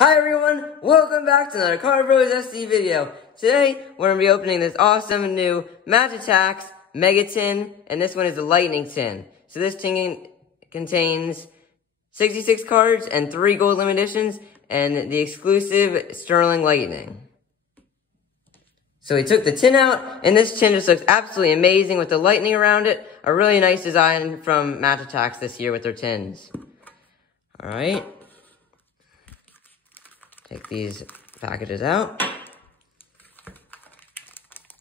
Hi everyone, welcome back to another Card Bros SD video. Today, we're going to be opening this awesome new Attax Mega Tin, and this one is a Lightning Tin. So this tin contains 66 cards and 3 gold limited editions, and the exclusive Sterling Lightning. So we took the tin out, and this tin just looks absolutely amazing with the lightning around it. A really nice design from Attax this year with their tins. Alright. Take these packages out.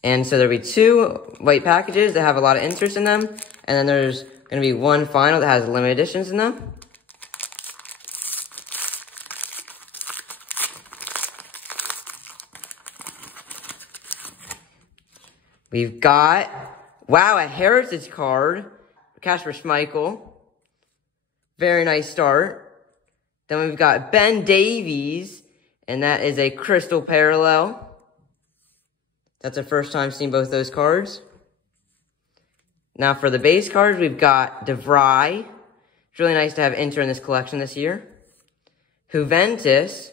And so there'll be 2 white packages that have a lot of inserts in them. And then there's going to be one final that has limited editions in them. We've got, wow, a Heritage card. Kasper Schmeichel. Very nice start. Then we've got Ben Davies. And that is a Crystal Parallel. That's our first time seeing both those cards. Now for the base cards, we've got DeVry. It's really nice to have Inter in this collection this year. Juventus.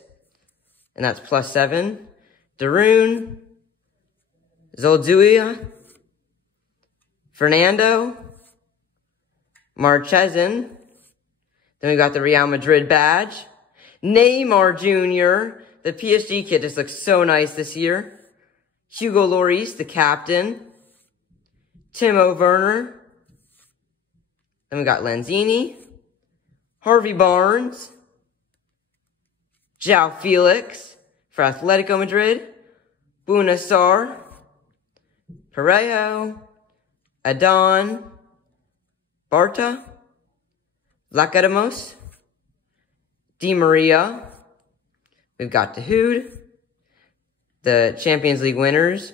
And that's +7. Darun. Zolduia. Fernando. Marchesin. Then we've got the Real Madrid badge. Neymar Jr. The PSG kit just looks so nice this year. Hugo Lloris, the captain. Timo Werner. Then we got Lanzini. Harvey Barnes. João Felix for Atletico Madrid. Bunassar. Parejo. Adon. Barta. Lacademos. Di Maria. We've got Dahoud, the Champions League winners.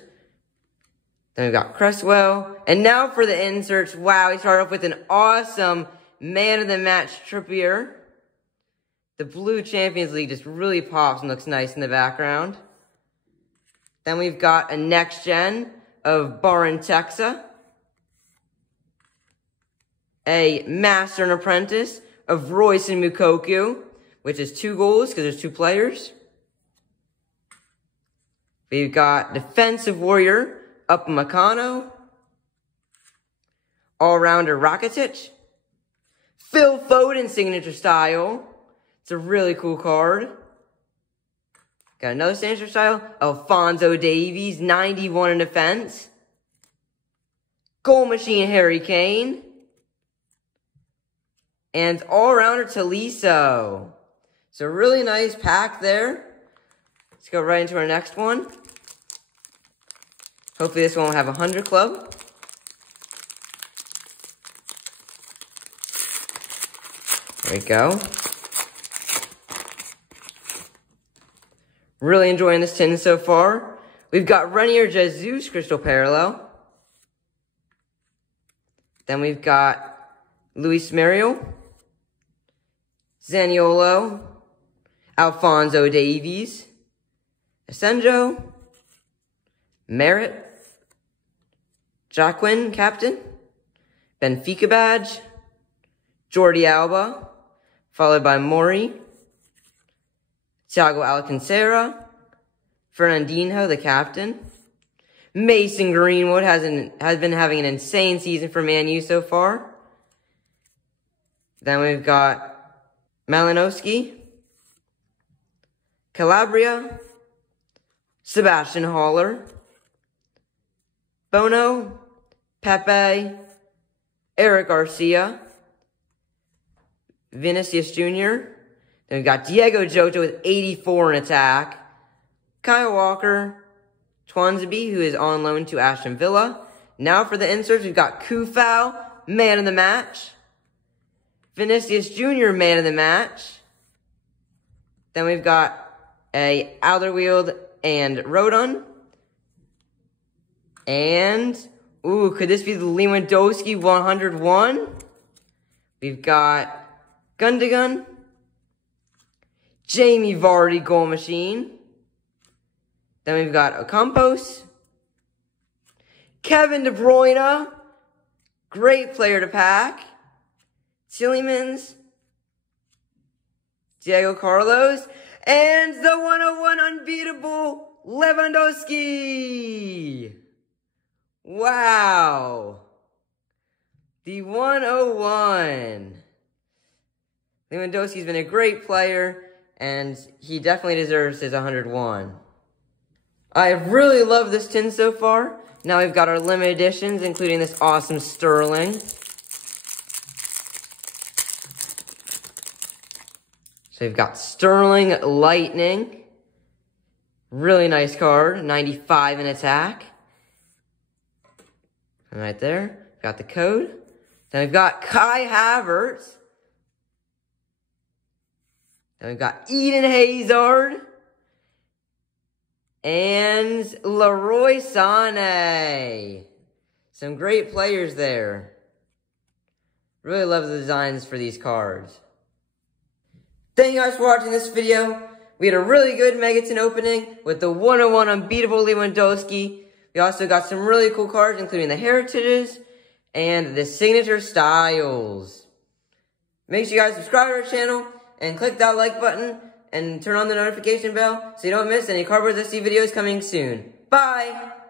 Then we've got Cresswell. And now for the inserts. Wow, we start off with an awesome Man of the Match Trippier. The blue Champions League just really pops and looks nice in the background. Then we've got a next gen of Baron Texa. A Master and Apprentice of Royce and Mukoku, which is 2 goals because there's 2 players. We've got Defensive Warrior, Upamecano. All-Rounder Rakitic. Phil Foden Signature Style. It's a really cool card. Got another Signature Style, Alphonso Davies, 91 in defense. Goal Machine Harry Kane. And All-Rounder Tolisso. So really nice pack there. Let's go right into our next one. Hopefully this one will have 100 club. There we go. Really enjoying this tin so far. We've got Renier Jesus Crystal Parallel. Then we've got Luis Muriel. Zaniolo. Alphonso Davies. Asenjo. Merritt. Jacquin, captain. Benfica badge. Jordi Alba. Followed by Mori. Thiago Alcantara. Fernandinho, the captain. Mason Greenwood has been having an insane season for Man U so far. Then we've got Malinowski. Calabria. Sebastian Haller. Bono. Pepe. Eric Garcia. Vinicius Jr. Then we've got Diego Jota with 84 in attack. Kyle Walker. Twansby, who is on loan to Aston Villa. Now for the inserts, we've got Kufau, Man of the Match. Vinicius Jr., Man of the Match. Then we've got a Alderweireld and Rodon. And, ooh, could this be the Lewandowski 101? We've got Gundogan. Jamie Vardy Goal Machine. Then we've got Ocampos. Kevin De Bruyne. Great player to pack. Tillemans. Diego Carlos. And the 101 unbeatable Lewandowski. Wow. The 101. Lewandowski's been a great player, and he definitely deserves his 101. I really love this tin so far. Now we've got our limited editions, including this awesome Sterling. So we've got Sterling Lightning. Really nice card, 95 in attack. And right there, got the code. Then we've got Kai Havertz. Then we've got Eden Hazard. And Leroy Sané. Some great players there. Really love the designs for these cards. Thank you guys for watching this video. We had a really good Megaton opening with the 101 unbeatable Lewandowski. We also got some really cool cards, including the Heritages and the Signature Styles. Make sure you guys subscribe to our channel and click that like button and turn on the notification bell so you don't miss any Cardboard SC videos coming soon. Bye!